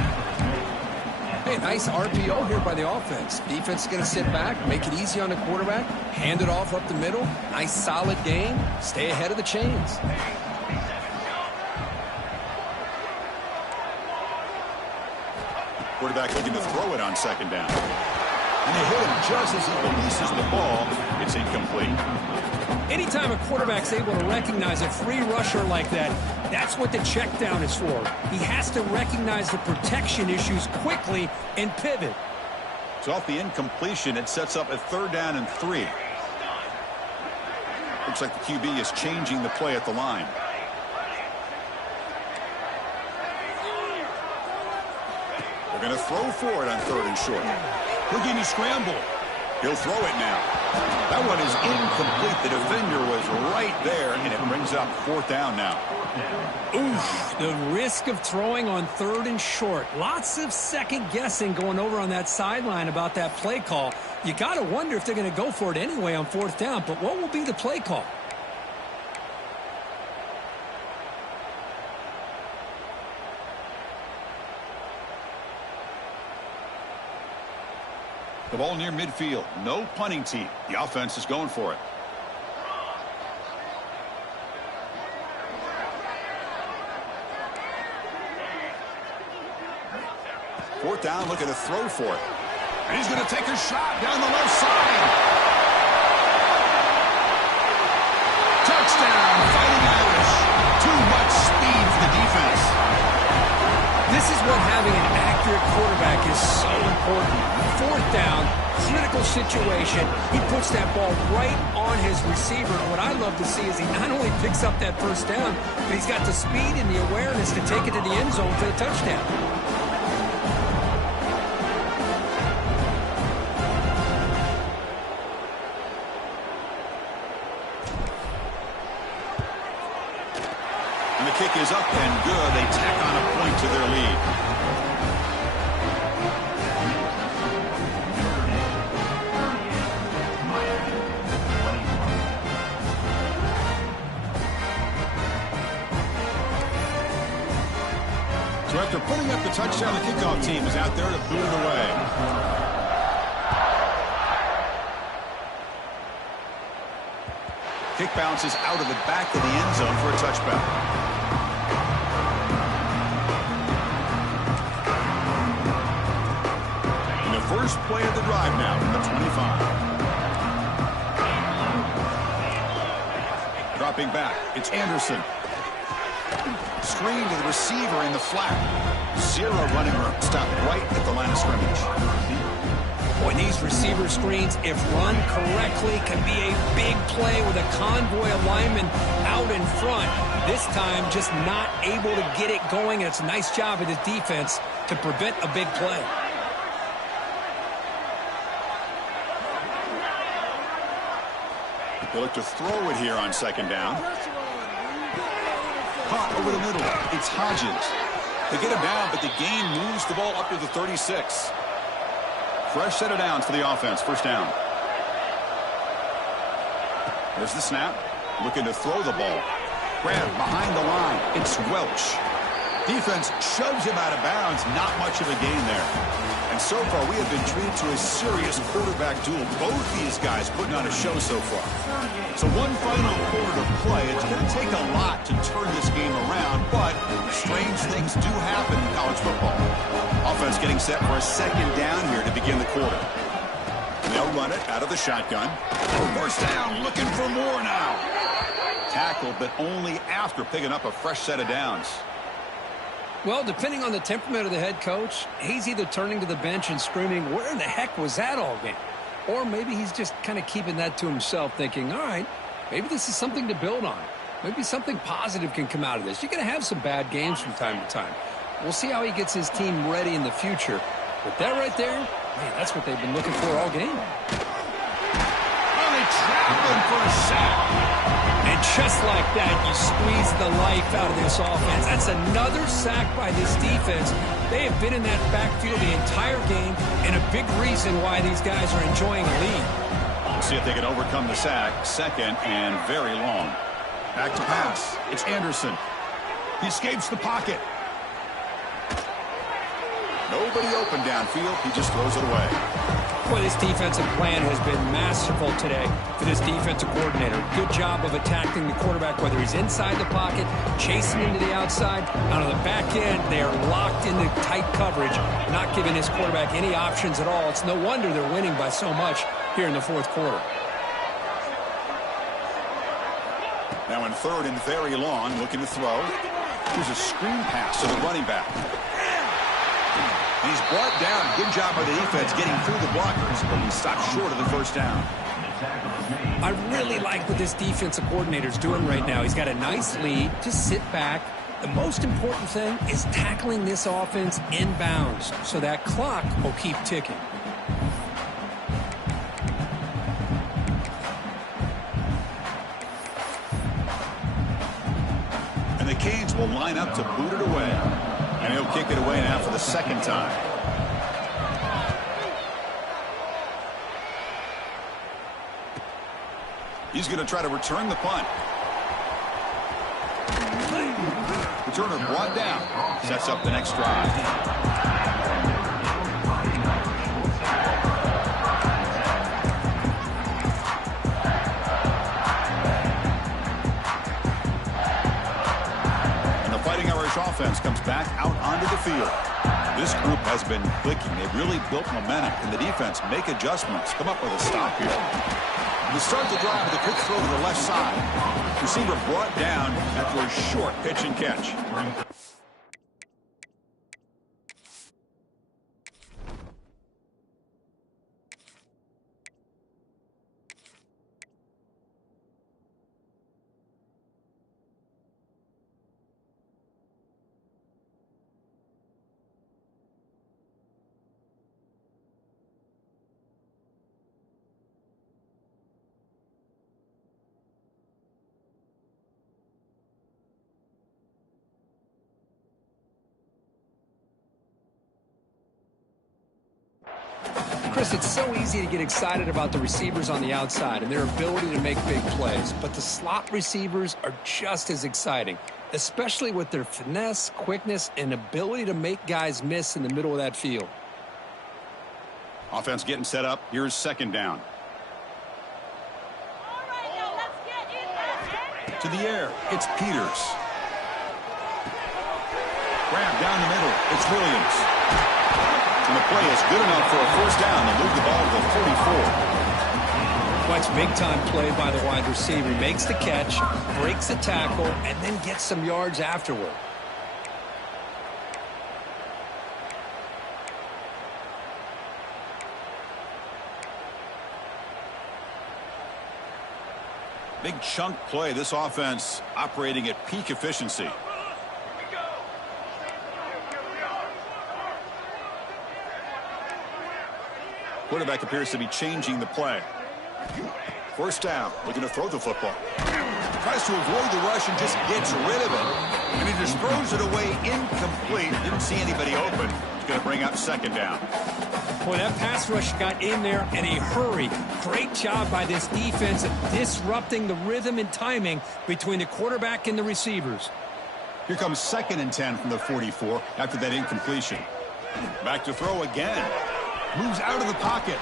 Hey, nice RPO here by the offense. Defense is going to sit back, make it easy on the quarterback, hand it off up the middle. Nice solid gain. Stay ahead of the chains. Quarterback looking to throw it on 2nd down. And they hit him just as he releases the ball. It's incomplete. Anytime a quarterback's able to recognize a free rusher like that, that's what the check down is for. He has to recognize the protection issues quickly and pivot. So off the incompletion, it sets up a 3rd down and 3. Looks like the QB is changing the play at the line. They're going to throw for it on 3rd and short. Houdini scramble. He'll throw it now. That one is incomplete. The defender was right there, and it brings up 4th down now. Oof, the risk of throwing on 3rd and short. Lots of second guessing going over on that sideline about that play call. You got to wonder if they're going to go for it anyway on 4th down, but what will be the play call? The ball near midfield. No punting team. The offense is going for it. Fourth down, looking to throw for it. And he's going to take a shot down the left side. Touchdown, Fighting Irish. Too much speed for the defense. This is what having an accurate quarterback is so important. 4th down, critical situation. He puts that ball right on his receiver. And what I love to see is he not only picks up that 1st down, but he's got the speed and the awareness to take it to the end zone for the touchdown. And the kick is up and good. They tack on a point to their lead. So after putting up the touchdown, the kickoff team is out there to boot it away. Kick bounces out of the back of the end zone for a touchback. First play of the drive now from the 25. Dropping back, it's Anderson. Screen to the receiver in the flat. 0 running room. Stopped right at the line of scrimmage. Boy, these receiver screens, if run correctly, can be a big play with a convoy of linemen out in front. This time, just not able to get it going. And it's a nice job of the defense to prevent a big play. They look to throw it here on 2nd down. Caught over the middle. It's Hodges. They get him down, but the gain moves the ball up to the 36. Fresh set of downs for the offense. 1st down. There's the snap. Looking to throw the ball. Grab behind the line. It's Welch. Defense shoves him out of bounds. Not much of a gain there. And so far, we have been treated to a serious quarterback duel. Both these guys putting on a show so far. So one final quarter to play. It's going to take a lot to turn this game around, but strange things do happen in college football. Offense getting set for a 2nd down here to begin the quarter. And they'll run it out of the shotgun. 1st down, looking for more now. Tackled, but only after picking up a fresh set of downs. Well, depending on the temperament of the head coach, he's either turning to the bench and screaming, where in the heck was that all game? Or maybe he's just kind of keeping that to himself, thinking, all right, maybe this is something to build on. Maybe something positive can come out of this. You're going to have some bad games from time to time. We'll see how he gets his team ready in the future. But that right there, man, that's what they've been looking for all game. Well, they trap him for a sack. And just like that, you squeeze the life out of this offense. That's another sack by this defense. They have been in that backfield the entire game, and a big reason why these guys are enjoying a lead. We'll see if they can overcome the sack. 2nd and very long. Back to pass. It's Anderson. He escapes the pocket. Nobody open downfield. He just throws it away. Boy, this defensive plan has been masterful today for this defensive coordinator. Good job of attacking the quarterback, whether he's inside the pocket, chasing him to the outside. Out of the back end, they are locked into tight coverage, not giving his quarterback any options at all. It's no wonder they're winning by so much here in the fourth quarter. Now in third and very long, looking to throw. Here's a screen pass to the running back. He's brought down. Good job by the defense getting through the blockers, but he stopped short of the first down. I really like what this defensive coordinator is doing right now. He's got a nice lead. Just sit back. The most important thing is tackling this offense inbounds so that clock will keep ticking. And the Canes will line up to boot it away. And he'll kick it away now for the second time. He's going to try to return the punt. Returner brought down. Sets up the next drive. Offense comes back out onto the field. This group has been clicking. They've really built momentum. Can the defense make adjustments? Come up with a stop here. They start the drive with a quick throw to the left side. Receiver brought down after a short pitch and catch. Chris, it's so easy to get excited about the receivers on the outside and their ability to make big plays, but the slot receivers are just as exciting, especially with their finesse, quickness, and ability to make guys miss in the middle of that field. Offense getting set up. Here's second down. To the air. It's Peters. Grab down the middle. It's Williams. And the play is good enough for a first down to move the ball to the 44. That's big-time play by the wide receiver. He makes the catch, breaks the tackle, and then gets some yards afterward. Big chunk play. This offense operating at peak efficiency. Quarterback appears to be changing the play. First down, looking to throw the football. Tries to avoid the rush and just gets rid of it. And he just throws it away incomplete. Didn't see anybody open. He's going to bring up second down. Boy, that pass rush got in there in a hurry. Great job by this defense of disrupting the rhythm and timing between the quarterback and the receivers. Here comes 2nd and 10 from the 44 after that incompletion. Back to throw again. Moves out of the pocket.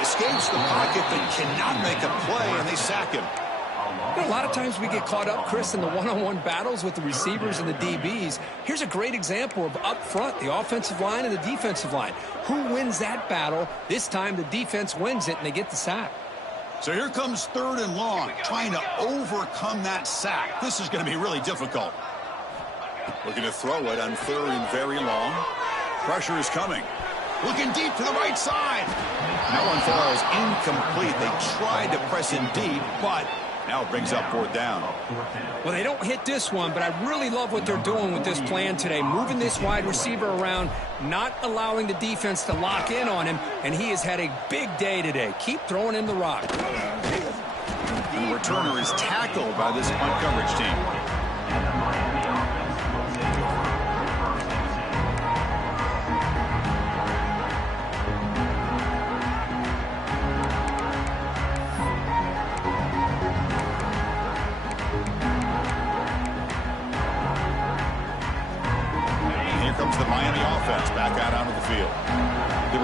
Escapes the pocket but cannot make a play, and they sack him. You know, a lot of times we get caught up, Chris, in the one-on-one battles with the receivers and the DBs. Here's a great example of up front, the offensive line and the defensive line. Who wins that battle? This time the defense wins it, and they get the sack. So here comes 3rd and long, trying to overcome that sack. This is going to be really difficult. Looking to throw it on 3rd and very long. Pressure is coming. Looking deep to the right side. That one falls incomplete. They tried to press in deep, but now it brings up 4th down. Well, they don't hit this one, but I really love what they're doing with this plan today. Moving this wide receiver around, not allowing the defense to lock in on him, and he has had a big day today. Keep throwing him the rock. And the returner is tackled by this punt coverage team.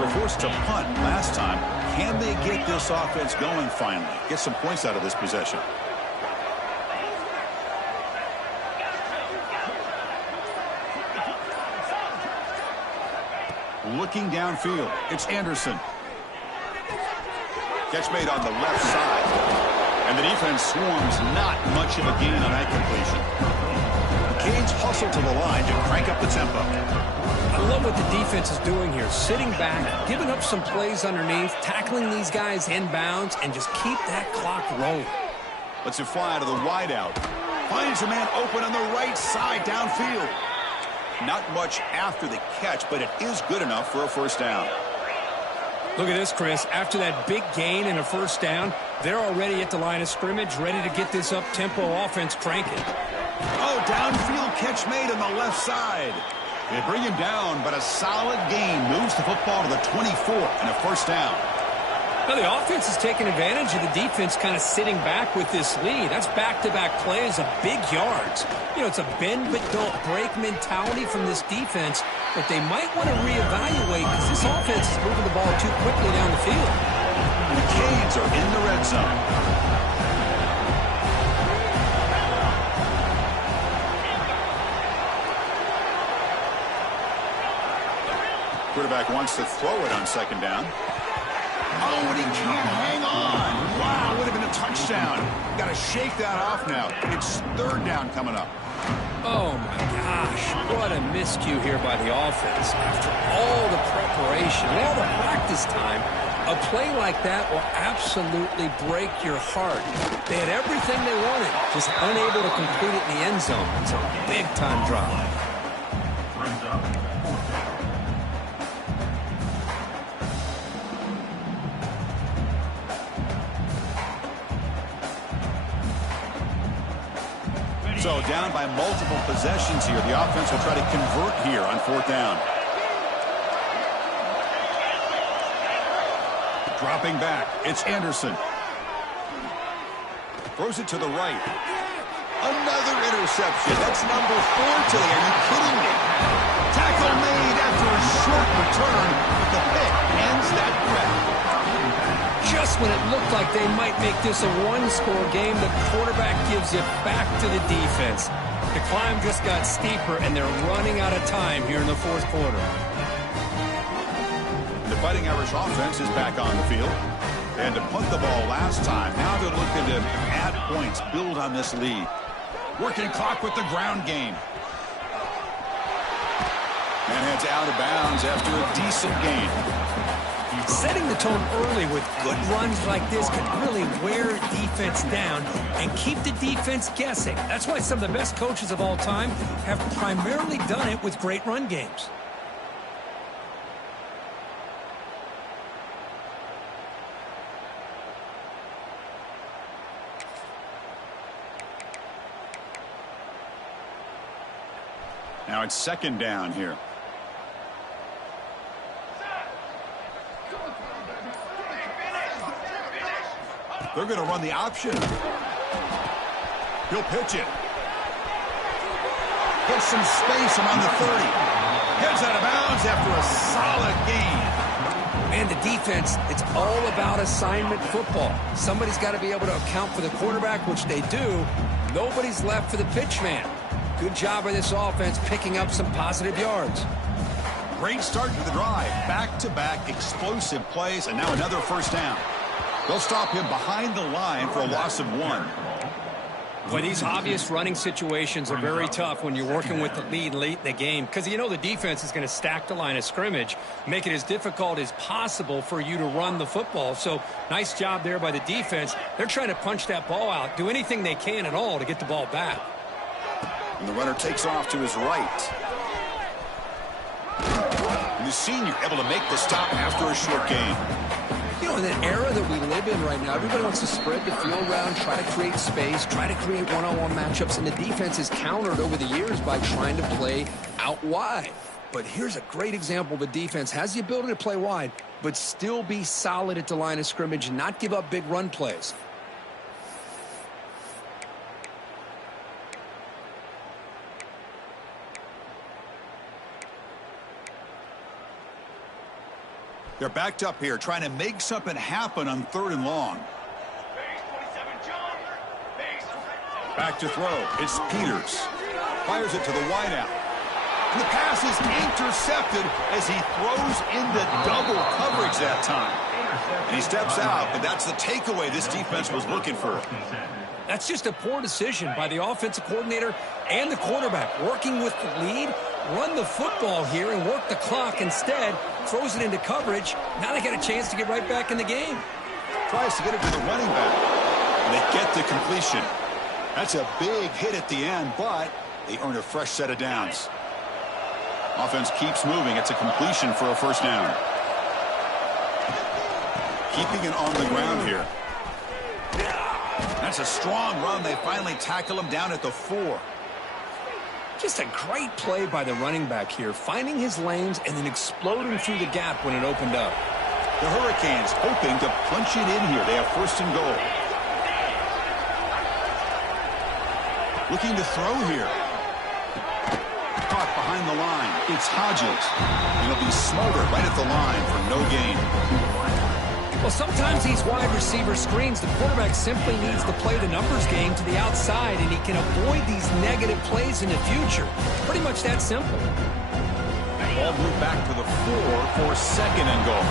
were forced to punt last time. Can they get this offense going finally? Get some points out of this possession. Looking downfield, it's Anderson. Catch made on the left side. And the defense swarms, not much of a gain on that completion. The Canes hustle to the line to crank up the tempo. I love what the defense is doing here. Sitting back, giving up some plays underneath, tackling these guys inbounds, and just keep that clock rolling. Lets it fly to the wideout. Finds a man open on the right side downfield. Not much after the catch, but it is good enough for a first down. Look at this, Chris. After that big gain and a first down, they're already at the line of scrimmage, ready to get this up-tempo offense cranking. Oh, downfield catch made on the left side. They bring him down, but a solid gain moves the football to the 24 and a first down. Now, the offense is taking advantage of the defense kind of sitting back with this lead. That's back-to-back plays of big yards. You know, it's a bend-but-don't-break mentality from this defense that they might want to reevaluate because this offense is moving the ball too quickly down the field. The Canes are in the red zone. Quarterback wants to throw it on second down. Oh, and he can't hang on. Wow, would have been a touchdown. Got to shake that off now. It's third down coming up. Oh, my gosh. What a miscue here by the offense. After all the preparation and all the practice time, a play like that will absolutely break your heart. They had everything they wanted, just unable to complete it in the end zone. It's a big-time drop. So down by multiple possessions here. The offense will try to convert here on fourth down. Dropping back, it's Anderson. Throws it to the right. Another interception. That's number 4 today. Are you kidding me? Tackle made after a short return, but the pick ends that threat. Just when it looked like they might make this a one-score game, the quarterback gives it back to the defense. The climb just got steeper, and they're running out of time here in the fourth quarter. The Fighting Irish offense is back on the field. They had to punt the ball last time. Now they're looking to add points, build on this lead. Working clock with the ground game. And heads out of bounds after a decent gain. Setting the tone early with good runs like this can really wear defense down and keep the defense guessing. That's why some of the best coaches of all time have primarily done it with great run games. Now it's second down here. They're going to run the option. He'll pitch it. Gets some space around the 30. Heads out of bounds after a solid gain. And the defense, it's all about assignment football. Somebody's got to be able to account for the quarterback, which they do. Nobody's left for the pitch man. Good job by this offense picking up some positive yards. Great start to the drive. Back-to-back explosive plays, and now another first down. They'll stop him behind the line for a loss of 1. Boy, these obvious running situations are very tough when you're working with the lead late in the game because you know the defense is going to stack the line of scrimmage, make it as difficult as possible for you to run the football. So nice job there by the defense. They're trying to punch that ball out, do anything they can at all to get the ball back. And the runner takes off to his right. And the senior able to make the stop after a short gain. You know, in the era that we live in right now, everybody wants to spread the field around, try to create space, try to create one-on-one matchups, and the defense is countered over the years by trying to play out wide. But here's a great example. The defense has the ability to play wide, but still be solid at the line of scrimmage and not give up big run plays. They're backed up here, trying to make something happen on 3rd and long. Back to throw. It's Peters. Fires it to the wideout. And the pass is intercepted as he throws into double coverage that time. And he steps out, but that's the takeaway this defense was looking for. That's just a poor decision by the offensive coordinator and the quarterback. Working with the lead, run the football here and work the clock. Instead, throws it into coverage. Now they got a chance to get right back in the game. Tries to get it to the running back. And they get the completion. That's a big hit at the end, but they earn a fresh set of downs. Offense keeps moving. It's a completion for a first down. Keeping it on the ground here. That's a strong run. They finally tackle him down at the 4. Just a great play by the running back here, finding his lanes and then exploding through the gap when it opened up. The Hurricanes hoping to punch it in here. They have 1st and goal. Looking to throw here. Caught behind the line. It's Hodges. He'll be smarter right at the line for no gain. Well, sometimes these wide receiver screens, the quarterback simply needs to play the numbers game to the outside, and he can avoid these negative plays in the future. Pretty much that simple. Ball moved back to the 4 for 2nd and goal.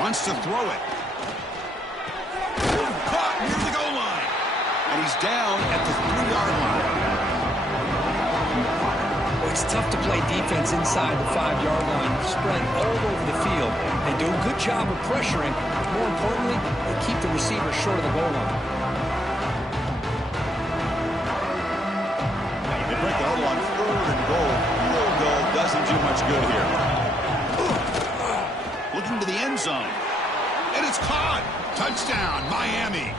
Wants to throw it. Caught near the goal line. And he's down at the 3-yard line. Well, it's tough to play defense inside the 5-yard line, spread all over the field. They do a good job of pressuring. More importantly, they keep the receiver short of the goal line. They break the huddle on 3rd and goal. Field goal doesn't do much good here. Looking to the end zone. And it's caught. Touchdown, Miami.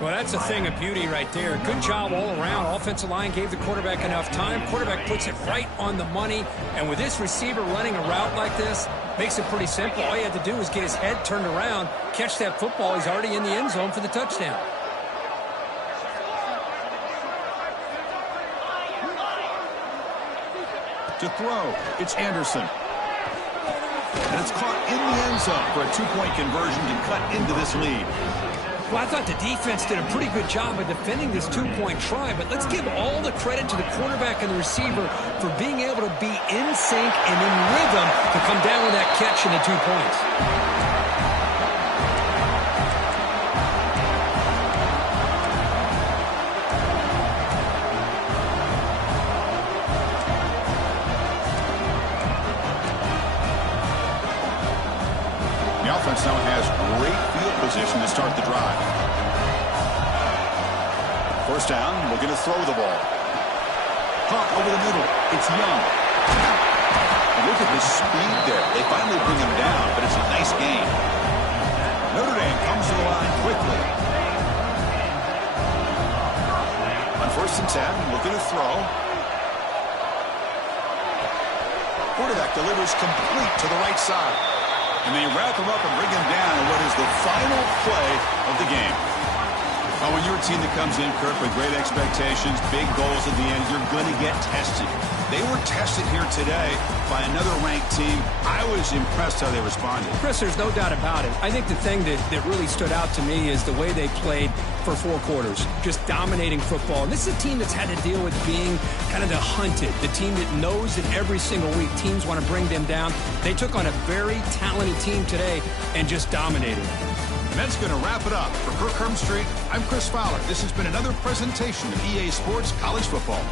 Well, that's a thing of beauty right there. Good job all around. Offensive line gave the quarterback enough time. Quarterback puts it right on the money. And with this receiver running a route like this, makes it pretty simple. All you had to do was get his head turned around, catch that football. He's already in the end zone for the touchdown. To throw, it's Anderson. And it's caught in the end zone for a 2-point conversion to cut into this lead. Well, I thought the defense did a pretty good job of defending this 2-point try, but let's give all the credit to the quarterback and the receiver for being able to be in sync and in rhythm to come down with that catch and the 2 points. The offense now has great field position to start the drive. First down, looking to throw the ball. Caught over the middle. It's Young. And look at the speed there. They finally bring him down, but it's a nice gain. Notre Dame comes to the line quickly. On 1st and 10, looking to throw. Quarterback delivers complete to the right side. And they wrap him up and bring him down in what is the final play of the game. Well, when you're a team that comes in, Kirk, with great expectations, big goals at the end, you're going to get tested. They were tested here today by another ranked team. I was impressed how they responded. Chris, there's no doubt about it. I think the thing that really stood out to me is the way they played for 4 quarters, just dominating football. And this is a team that's had to deal with being kind of the hunted, the team that knows that every single week teams want to bring them down. They took on a very talented team today and just dominated. And that's going to wrap it up. For Kirk Herbstreit, I'm Chris Fowler. This has been another presentation of EA Sports College Football.